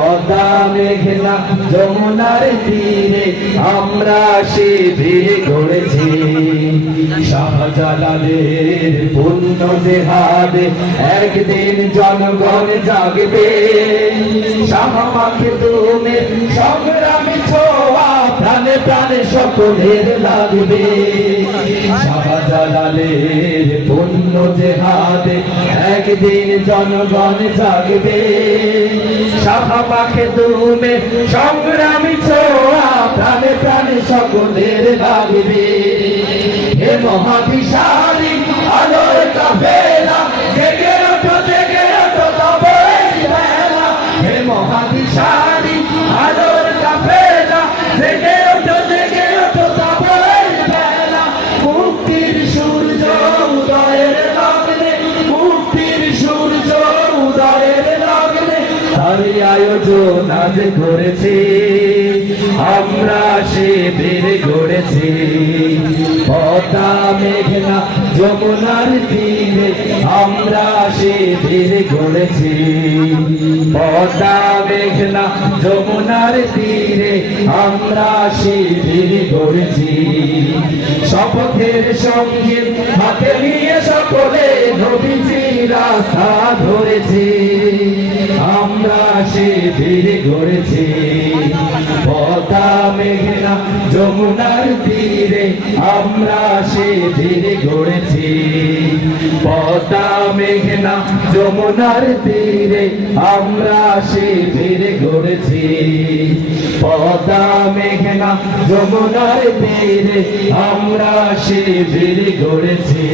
পদ্মা মেঘনা যমুনার তীরে আমরা শিবির গড়েছি। শাহজালালের পুণ্য জেহাদে একদিন জনগণ জাগবে। শাহ মাখদুমের সংগ্রামী ছোঁয়া প্রাণে প্রাণে সকলের লাগবে। শাহজালালের পুণ্য জেহাদে একদিন জনগণ জাগবে। শাহ মাখদুমের সংগ্রামী ছোঁয়া প্রাণে প্রাণে সকলের লাগবে। হে মহাবিশালী আলোর কাফেলা জেগে ওঠো তবে বেলা। হে মহাবিশালী আলোর কাফেলা জেগে ওঠো তবে বেলা। মুক্তির সূর্য উদয়ের লগ্নে, মুক্তির সূর্য উদয়ের লগ্নে তারই আয়োজন আজ করেছি। আমরা শিবির গড়েছি। পদ্মা মেঘনা যমুনার তীরে আমরা শিবির গড়েছি। পদ্মা মেঘনা যমুনার তীরে আমরা শিবির গড়েছি। শপথের সঙ্গীত হাতে নিয়ে সকলে নবীজি রাস্তা ধরেছি। আমরা শিবির গড়েছি। পদ্মা মেঘনা যমুনার তীরে আমরা শিবির গড়েছি। পদ্মা মেঘনা যমুনার তীরে আমরা শিবির গড়েছি। পদ্মা মেঘনা যমুনার তীরে আমরা শিবির গড়েছি।